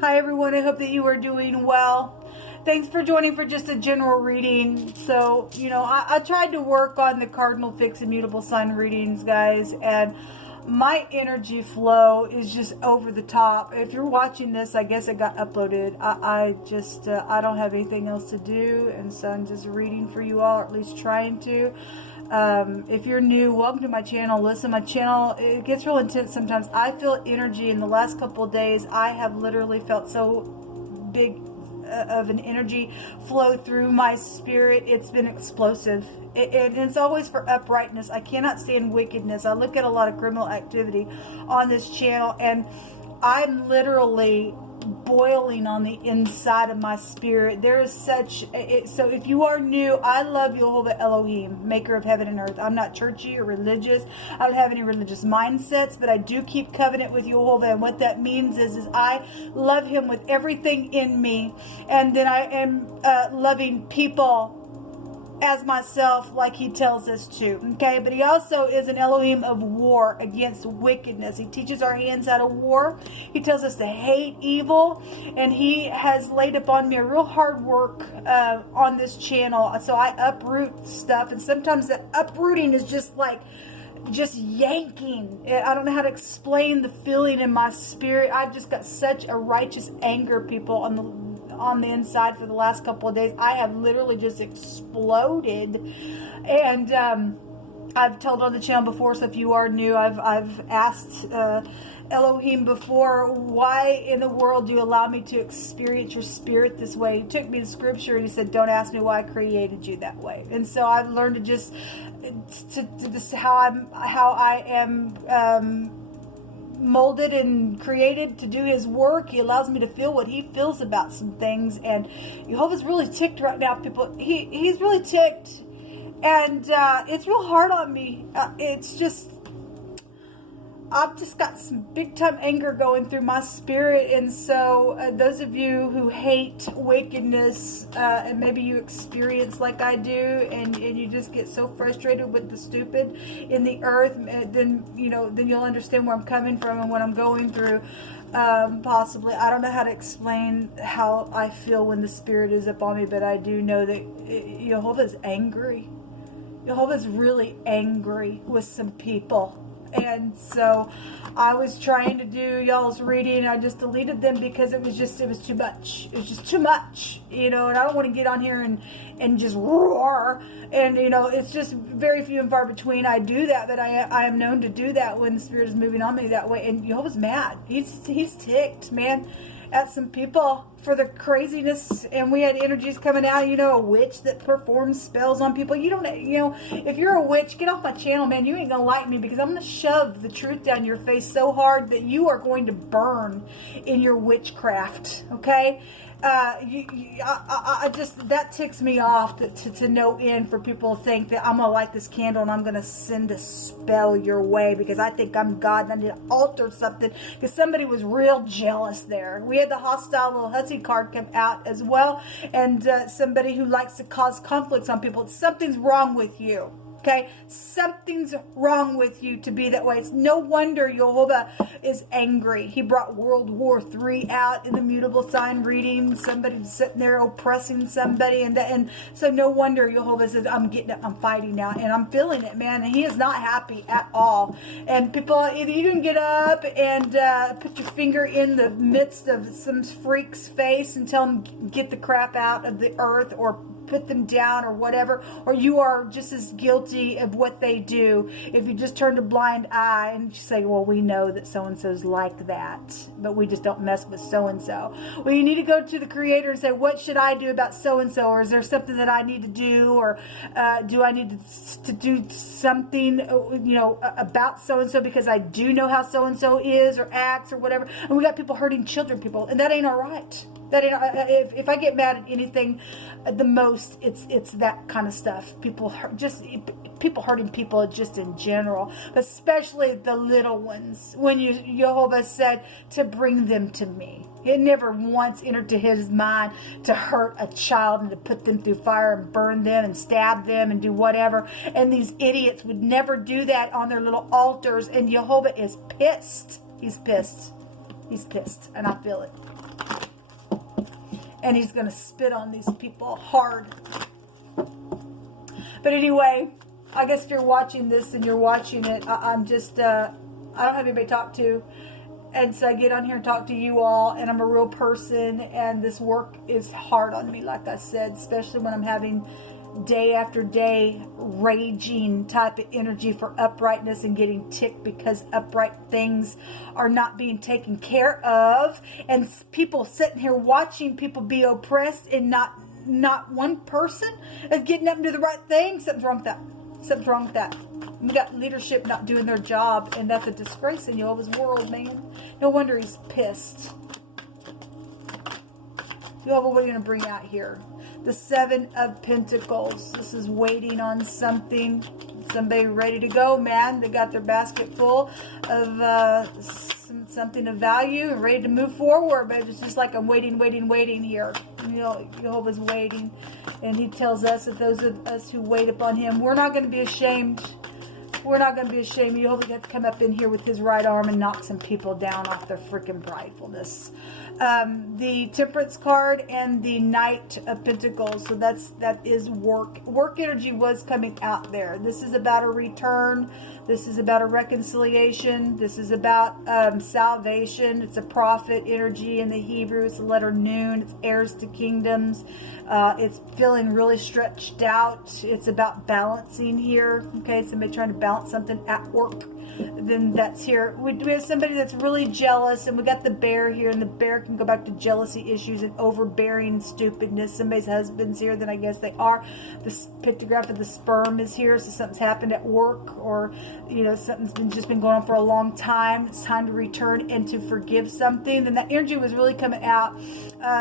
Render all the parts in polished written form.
Hi everyone, I hope that you are doing well. Thanks for joining for just a general reading. So, I tried to work on the cardinal fixed immutable sign readings, guys, and my energy flow is just over the top. If you're watching this, I guess it got uploaded. I don't have anything else to do, and so I'm just reading for you all, or at least trying to. If you're new, welcome to my channel. Listen, my channel, it gets real intense sometimes. I feel energy in the last couple of days. I have literally felt so big of an energy flow through my spirit. It's been explosive. It's always for uprightness. I cannot stand wickedness. I look at a lot of criminal activity on this channel, and I'm literally boiling on the inside of my spirit. There is such so if you are new, I love Yehovah Elohim, maker of heaven and earth. I'm not churchy or religious. I don't have any religious mindsets, but I do keep covenant with Yehovah, and what that means is I love him with everything in me, and then I am loving people as myself, like he tells us to. Okay, but he also is an Elohim of war against wickedness. He teaches our hands how to war. He tells us to hate evil, and he has laid upon me a real hard work on this channel. So I uproot stuff, and sometimes the uprooting is just yanking. I don't know how to explain the feeling in my spirit. I've just got such a righteous anger, people, on the inside for the last couple of days. I have literally just exploded, and I've told on the channel before, so if you are new, I've asked Elohim before, why in the world do you allow me to experience your spirit this way? He took me to scripture and he said, don't ask me why I created you that way. And so I've learned to just how I am molded and created to do his work. He allows me to feel what he feels about some things, and Yehovah's really ticked right now, people. He's really ticked, and it's real hard on me. It's just, I've just got some big time anger going through my spirit. And so those of you who hate wickedness, and maybe you experience like I do, and you just get so frustrated with the stupid in the earth, then you'll understand where I'm coming from and what I'm going through. Possibly, I don't know how to explain how I feel when the spirit is upon me, but I do know that Yehovah's angry. Yehovah's really angry with some people. And so I was trying to do y'all's reading, and I just deleted them because it was too much. It was just too much, and I don't want to get on here and just roar. And, it's just very few and far between I do that, but I am known to do that when the spirit is moving on me that way. And Yehovah's mad. He's ticked, man, at some people for the craziness. And we had energies coming out, a witch that performs spells on people. If you're a witch, get off my channel, man. You ain't gonna like me, because I'm gonna shove the truth down your face so hard that you are going to burn in your witchcraft. Okay, I just, that ticks me off to no end for people to think that I'm gonna light this candle and I'm gonna send a spell your way because I think I'm God and I need to alter something, because somebody was real jealous there. We had the hostile little hussy card come out as well, and somebody who likes to cause conflicts on people. Something's wrong with you. Okay, something's wrong with you to be that way. It's no wonder Yehovah is angry. He brought World War III out in the mutable sign reading. Somebody sitting there oppressing somebody, and so no wonder Yehovah says, I'm getting it, I'm fighting now, and I'm feeling it, man. And he is not happy at all. And people, either you can get up and put your finger in the midst of some freak's face and tell them get the crap out of the earth, or put them down, or whatever, or you are just as guilty of what they do if you just turn a blind eye and say, well, we know that so-and-so's like that, but we just don't mess with so-and-so. Well, you need to go to the Creator and say, what should I do about so-and-so, or is there something that I need to do, or do I need to do something about so-and-so, because I do know how so-and-so is or acts or whatever. And we got people hurting children, people, and that ain't all right. That if I get mad at anything, the most it's that kind of stuff. People hurting people just in general, but especially the little ones. When Yehovah said to bring them to me, it never once entered to his mind to hurt a child and to put them through fire and burn them and stab them and do whatever. And these idiots would never do that on their little altars. And Yehovah is pissed. He's pissed. He's pissed, and I feel it. and he's going to spit on these people hard. But anyway, I guess if you're watching this and you're watching it, I'm just, I don't have anybody to talk to. And so I get on here and talk to you all, and I'm a real person, and this work is hard on me, like I said, especially when I'm having day after day raging type of energy for uprightness and getting ticked because upright things are not being taken care of, and people sitting here watching people be oppressed, and not one person is getting up and do the right thing. Something's wrong with that. Something's wrong with that. We got leadership not doing their job, and that's a disgrace in Jehovah's world, man. No wonder he's pissed. Jehovah, what are you going to bring out here? The Seven of Pentacles. This is waiting on something. Somebody ready to go, man. They got their basket full of something of value and ready to move forward. But it's just like I'm waiting here. You know, Jehovah's waiting. And he tells us that those of us who wait upon him, we're not going to be ashamed. We're not going to be ashamed. Jehovah got to come up in here with his right arm and knock some people down off their freaking pridefulness. The Temperance card and the Knight of Pentacles. So that is work. Work energy was coming out there. This is about a return. This is about a reconciliation. This is about salvation. It's a prophet energy in the Hebrew. It's the letter Nun. It's heirs to kingdoms. It's feeling really stretched out. It's about balancing here. Okay, somebody trying to balance something at work. Then that's here. We have somebody that's really jealous, and we got the bear here, and the bear can go back to jealousy issues and overbearing stupidness. Somebody's husband's here, then I guess they are. The pictograph of the sperm is here, so something's happened at work, or you know, something's just been going on for a long time. It's time to return and to forgive something. Then that energy was really coming out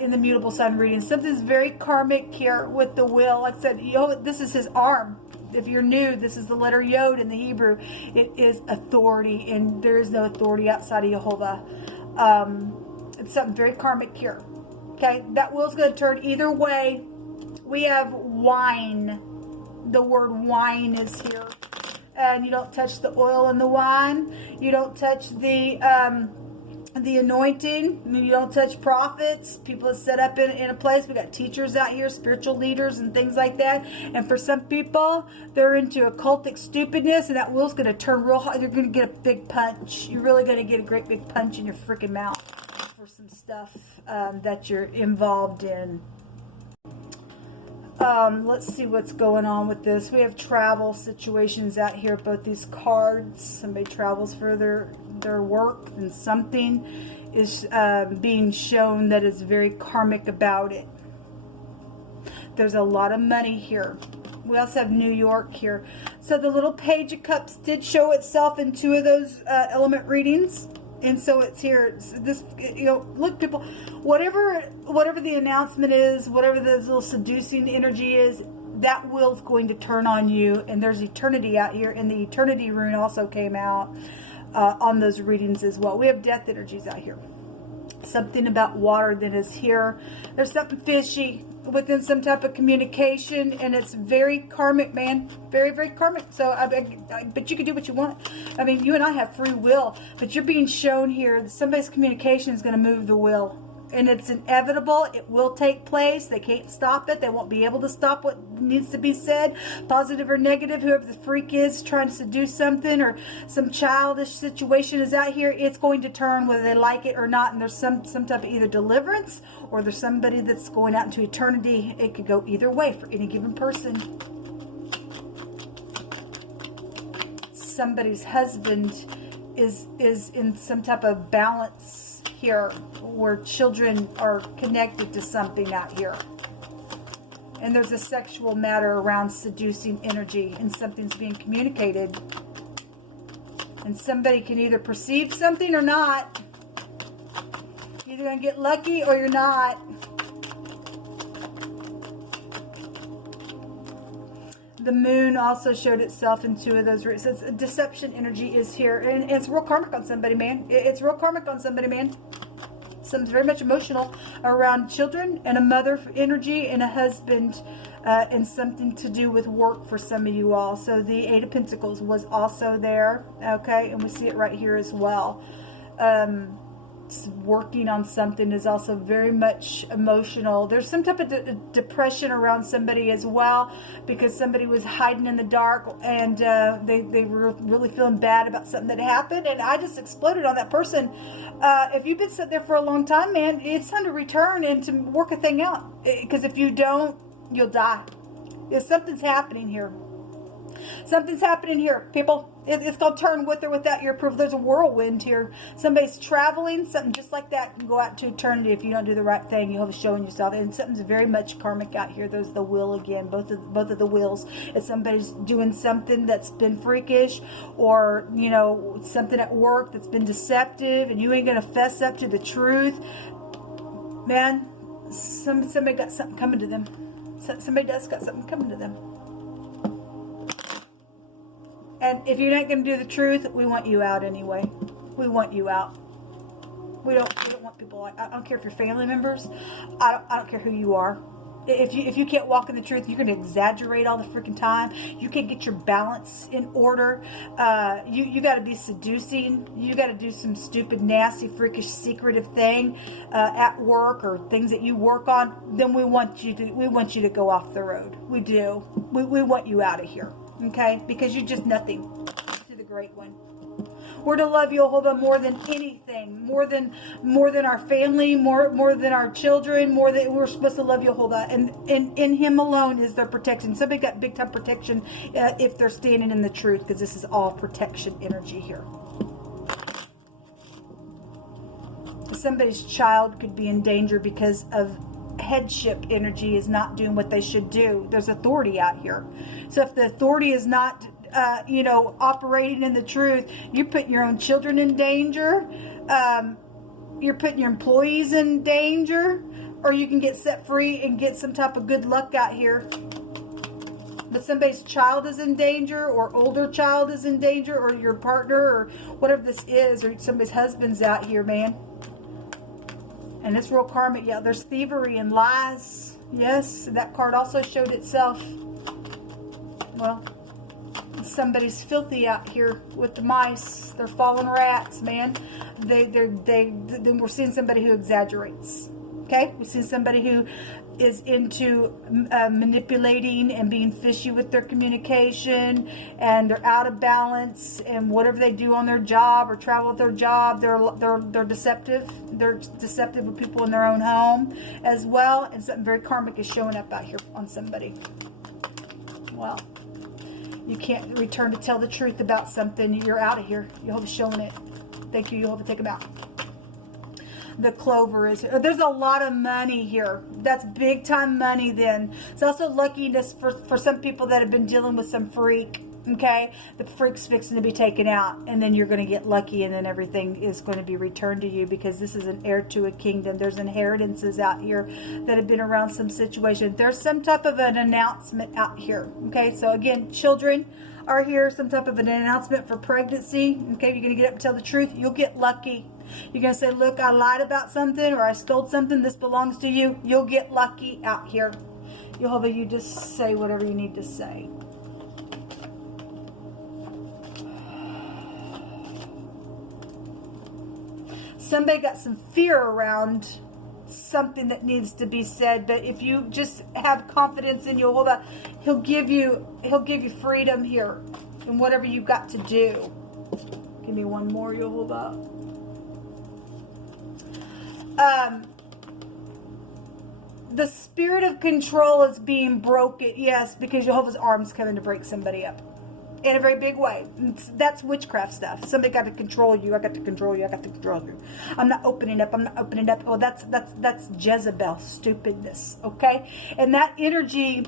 in the mutable sign reading. Something's very karmic here with the will. Like I said, this is his arm. If you're new, this is the letter Yod in the Hebrew. It is authority, and there is no authority outside of Jehovah. It's something very karmic here. Okay, that will's going to turn either way. We have wine. The word wine is here. And you don't touch the oil in the wine. You don't touch the anointing. You don't touch prophets. People are set up in a place. We got teachers out here, spiritual leaders and things like that. And for some people, they're into occultic stupidness, and that will's going to turn real hard. You're going to get a big punch. You're really going to get a great big punch in your freaking mouth for some stuff that you're involved in. Let's see what's going on with this. We have travel situations out here, both these cards. Somebody travels for their work, and something is being shown that is very karmic about it. There's a lot of money here. We also have New York here. So the little Page of Cups did show itself in two of those element readings. And so it's here. It's this, you know, look, people, whatever the announcement is, whatever this little seducing energy is, that will's going to turn on you. And there's eternity out here, and the eternity rune also came out on those readings as well. We have death energies out here. Something about water that is here. There's something fishy within some type of communication, and it's very karmic, man. Very, very karmic. So but you can do what you want. I mean, you and I have free will, but you're being shown here that somebody's communication is going to move the will, and it's inevitable. It will take place. They can't stop it. They won't be able to stop what needs to be said, positive or negative. Whoever the freak is trying to seduce something, or some childish situation is out here, it's going to turn whether they like it or not. And there's some type of either deliverance, or there's somebody that's going out into eternity. It could go either way for any given person. Somebody's husband is in some type of balance here, where children are connected to something out here. And there's a sexual matter around seducing energy, and something's being communicated. And somebody can either perceive something or not. You're either going to get lucky or you're not. The moon also showed itself in two of those roots. So deception energy is here. And it's real karmic on somebody, man. It's real karmic on somebody, man. Something's very much emotional around children, and a mother energy, and a husband, and something to do with work for some of you all. So the Eight of Pentacles was also there. Okay, and we see it right here as well. working on something is also very much emotional. There's some type of depression around somebody as well, because somebody was hiding in the dark, and they were really feeling bad about something that happened, and I just exploded on that person. If you've been sitting there for a long time, man, it's time to return and to work a thing out, because if you don't, you'll die. Something's happening here. Something's happening here, people. It's going to turn with or without your approval. There's a whirlwind here. Somebody's traveling. Something just like that can go out to eternity if you don't do the right thing. You'll be showing yourself. And something's very much karmic out here. There's the wheel again. Both of the wheels. If somebody's doing something that's been freakish, or, you know, something at work that's been deceptive, and you ain't going to fess up to the truth, man, somebody got something coming to them. Somebody does got something coming to them. And if you're not going to do the truth, we want you out anyway. We want you out. We don't want people like, I don't care if you're family members. I don't care who you are. If you can't walk in the truth, you're going to exaggerate all the freaking time. You can't get your balance in order. You got to be seducing. You got to do some stupid, nasty, freakish, secretive thing at work, or things that you work on. Then we want you to go off the road. We do. We want you out of here. Okay, because you're just nothing to the Great One. We're to love Jehovah more than anything, more than our family, more than our children, more than we're supposed to love Jehovah, and in Him alone is their protection. Somebody got big time protection if they're standing in the truth, because this is all protection energy here. Somebody's child could be in danger because of headship energy is not doing what they should do. There's authority out here. So if the authority is not, operating in the truth, you're putting your own children in danger. You're putting your employees in danger, or you can get set free and get some type of good luck out here. But somebody's child is in danger, or older child is in danger, or your partner, or whatever this is, or somebody's husband's out here, man. And it's real karmic. Yeah, there's thievery and lies. Yes, that card also showed itself. Well, somebody's filthy out here with the mice. They're fallen rats, man. We're seeing somebody who exaggerates. Okay? We're seeing somebody who is into manipulating and being fishy with their communication, and they're out of balance, and whatever they do on their job or travel with their job, they're deceptive. They're deceptive with people in their own home as well, and something very karmic is showing up out here on somebody. Well, you can't return to tell the truth about something. You're out of here. Jehovah's showing it. Thank you, Jehovah. Take them out. The clover is, there's a lot of money here. That's big time money then. It's also luckiness for some people that have been dealing with some freak. Okay, the freak's fixing to be taken out, and then you're going to get lucky, and then everything is going to be returned to you, because this is an heir to a kingdom. There's inheritances out here that have been around some situation. There's some type of an announcement out here. Okay, so again, children are here, some type of an announcement for pregnancy. Okay, you're going to get up and tell the truth. You'll get lucky. You're going to say, look, I lied about something, or I stole something. This belongs to you. You'll get lucky out here. Jehovah, you just say whatever you need to say. Somebody got some fear around something that needs to be said, but if you just have confidence in Jehovah, He'll give you freedom here in whatever you've got to do. Give me one more, Jehovah. The spirit of control is being broken. Yes, because Jehovah's arm's coming to break somebody up in a very big way. That's witchcraft stuff. Somebody got to control you. I got to control you. I got to control you. I'm not opening up. I'm not opening up. Oh, that's Jezebel stupidness. Okay, and that energy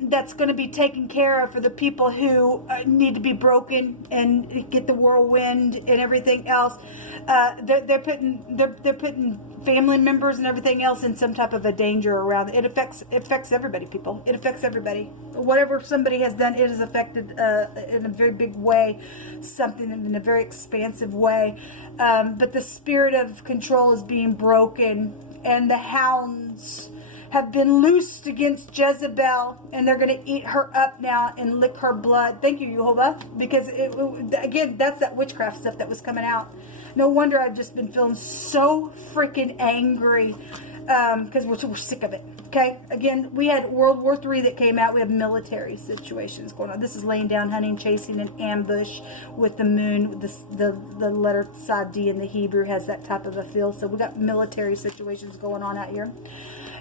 that's going to be taken care of for the people who need to be broken and get the whirlwind and everything else. They're putting family members and everything else in some type of a danger around. It affects everybody, people. It affects everybody. Whatever somebody has done, it has affected in a very big way, something in a very expansive way. But the spirit of control is being broken, and the hounds have been loosed against Jezebel, and they're going to eat her up now and lick her blood. Thank you, Jehovah, because again, that's that witchcraft stuff that was coming out. No wonder I've just been feeling so freaking angry, because we're sick of it. Okay, again, we had World War III that came out. We have military situations going on. This is laying down, hunting, chasing, and ambush with the moon. The letter Sod D in the Hebrew has that type of a feel. So we got military situations going on out here.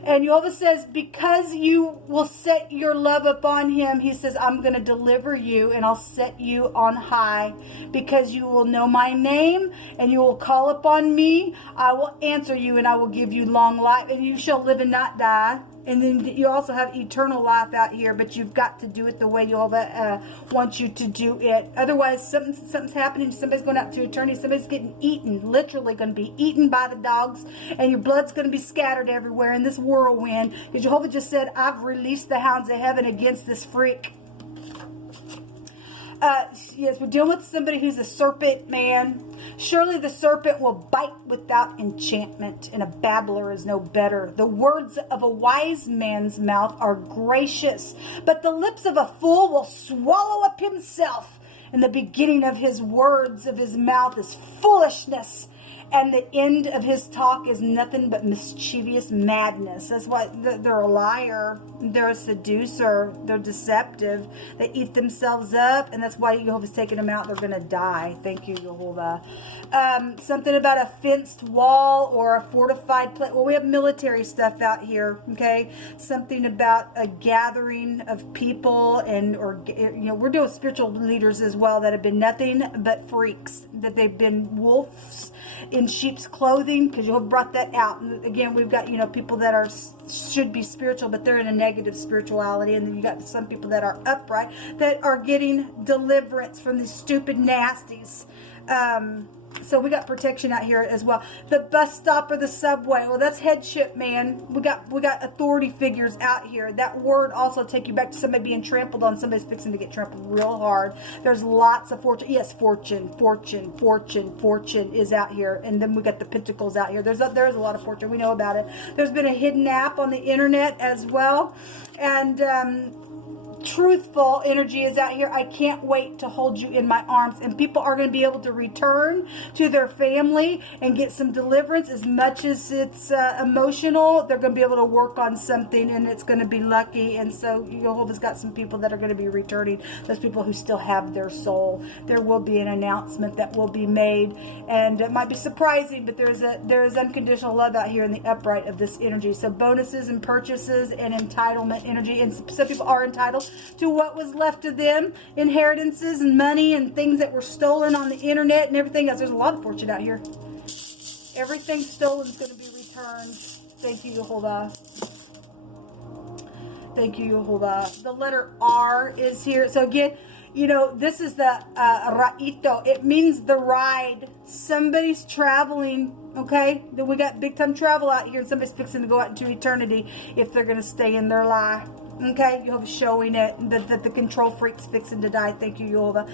And Yehovah says, because you will set your love upon him, he says, I'm going to deliver you and I'll set you on high. Because you will know my name and you will call upon me, I will answer you and I will give you long life. And you shall live and not die. And then you also have eternal life out here, but you've got to do it the way Yehovah wants you to do it. Otherwise, something's happening. Somebody's going out to eternity. Somebody's getting eaten, literally going to be eaten by the dogs, and your blood's going to be scattered everywhere in this whirlwind. Because Yehovah just said, I've released the hounds of heaven against this freak. Yes, we're dealing with somebody who's a serpent, man. Surely the serpent will bite without enchantment, and a babbler is no better. The words of a wise man's mouth are gracious, but the lips of a fool will swallow up himself. And the beginning of his words of his mouth is foolishness, and the end of his talk is nothing but mischievous madness. That's why they're a liar. They're a seducer. They're deceptive. They eat themselves up, and that's why Yehovah's taking them out. They're going to die. Thank you, Yehovah. Something about a fenced wall or a fortified place. Well, we have military stuff out here, okay? Something about a gathering of people, we're doing spiritual leaders as well that have been nothing but freaks, that they've been wolves in sheep's clothing, because you brought that out. And again, we've got, people that should be spiritual, but they're in a negative spirituality. And then you got some people that are upright, that are getting deliverance from these stupid nasties. So we got protection out here as well. The bus stop or the subway. Well, that's headship, man. We got authority figures out here. That word also take you back to somebody being trampled on. Somebody's fixing to get trampled real hard. There's lots of fortune. Yes, fortune is out here. And then we got the pentacles out here. There's a lot of fortune. We know about it. There's been a hidden app on the internet as well. And truthful energy is out here. I can't wait to hold you in my arms. And people are going to be able to return to their family and get some deliverance. As much as it's emotional, they're going to be able to work on something, and it's going to be lucky. And so Yehovah's got some people that are going to be returning. Those people who still have their soul. There will be an announcement that will be made, and it might be surprising, but there is unconditional love out here in the upright of this energy. So bonuses and purchases and entitlement energy, and some people are entitled to what was left of them, inheritances and money and things that were stolen on the internet and everything else. There's a lot of fortune out here. Everything stolen is going to be returned. Thank you, Yehovah. Thank you, Yehovah. The letter R is here. So again, this is the Ra'ito. It means the ride. Somebody's traveling, okay? Then we got big time travel out here, and somebody's fixing to go out into eternity if they're going to stay in their lie. Okay, Yehovah showing it, that the control freak's fixing to die. Thank you, Yehovah.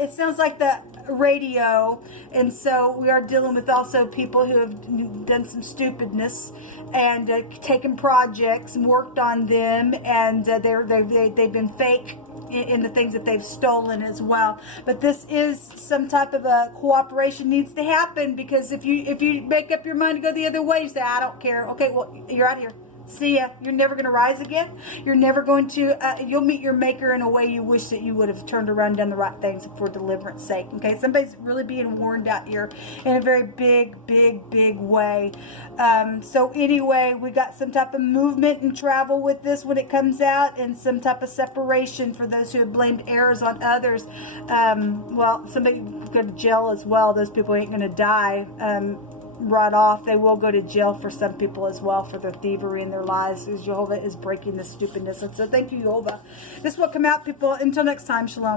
It sounds like the radio, and so we are dealing with also people who have done some stupidness and taken projects and worked on them, and they've been fake in the things that they've stolen as well. But this is some type of a cooperation needs to happen, because if you make up your mind to go the other way, you say, I don't care. Okay, well, you're out of here. See ya. You're never going to rise again. You're never going to, you'll meet your maker in a way you wish that you would have turned around and done the right things for deliverance sake. Okay, somebody's really being warned out here in a very big way. So anyway, we got some type of movement and travel with this when it comes out, and some type of separation for those who have blamed errors on others. Well, somebody could go to jail as well. Those people ain't going to die right off. They will go to jail for some people as well for their thievery and their lies, as Yehovah is breaking the stupidness. And so thank you, Yehovah. This will come out, people. Until next time, shalom.